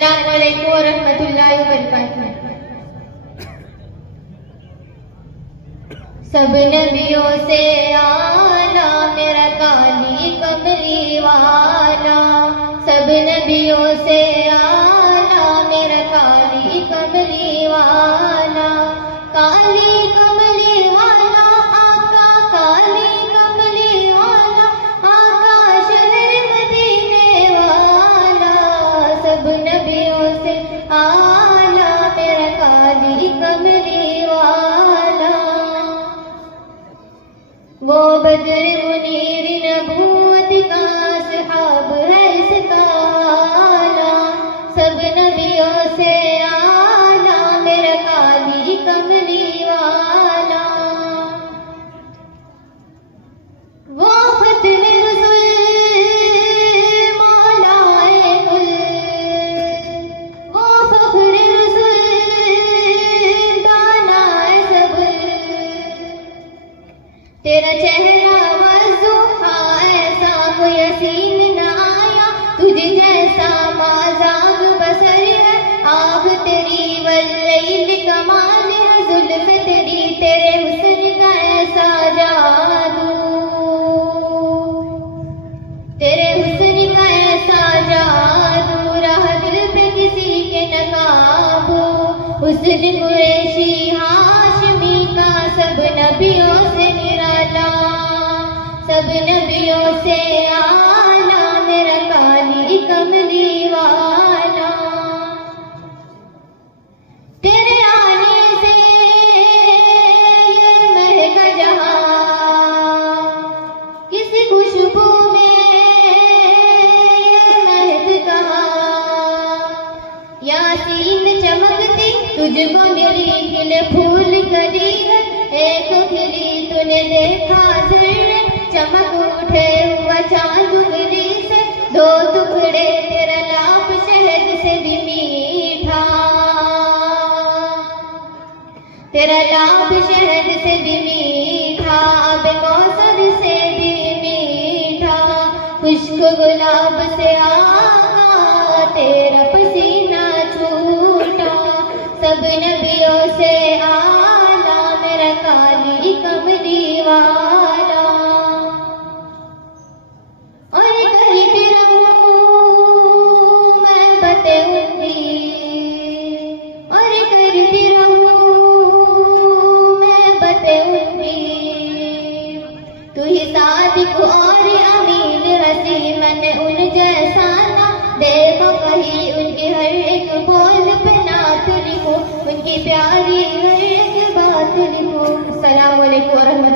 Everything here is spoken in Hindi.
अस्सलामुअलैकुम वरहमतुल्लाहि वबरकातुहू। सब नबियों से आला मेरा काली कमली वाला, सब नबियों से आला मेरा काली कमली वाला, काली कमली वाला आका, काली कमली वाला आका, शहर मदीने वाला, सब नबियों से आला मेरा काली कमली वाला। वो बदर मुनीर नबूवत का सहाब है सताला, सब नबियों से आला मेरा काली कमली वाला। वो फतह रसूल मौलाए कुल, वो फख्र रसूल दानाए सबुल, तेरा चेहरा वज़ुहा ऐसा कोई हसीन न आया, तुझे जैसा माज़ाग बसर है आग तेरी, वल्लैल कमाल है जुल्फ़ तेरी, तेरे हुस्न का ऐसा जादू, तेरे हुस्न का ऐसा जादू, रहा दिल पे किसी के न काबू, हुस्न कुरैशी हाशमी का सब नबियों से निराला, सब नबियों से आला मेरा काली कमली वाला। तेरे आने से ये महका जहां, किसी खुशबू में ये महक कहाँ, यासीन चमकती तुझको मिली खिले फूल कली है, एक खिली तूने देखा फिर चमक उठे हुआ चांद उंगली से, दो टुकड़े तेरा लाप शहद से भी मीठा, तेरा लाप शहद से भी मीठा, अब कौसर से भी मीठा, खुश्क गुलाब से आका तेरा पसीना छूटा, सब नबियों से आला मेरा काली कमली वाला। और करती रहूं मैं बतूंगी, और करती रहूं मैं बतूंगी, तू ही सादिक और अमीन हसी, मैंने उन जैसा ना देखो कहीं, उनकी हर एक बोल पे नात लिखो, उनकी प्यारी हर एक बात लिखो। अस्सलामु अलैकुम।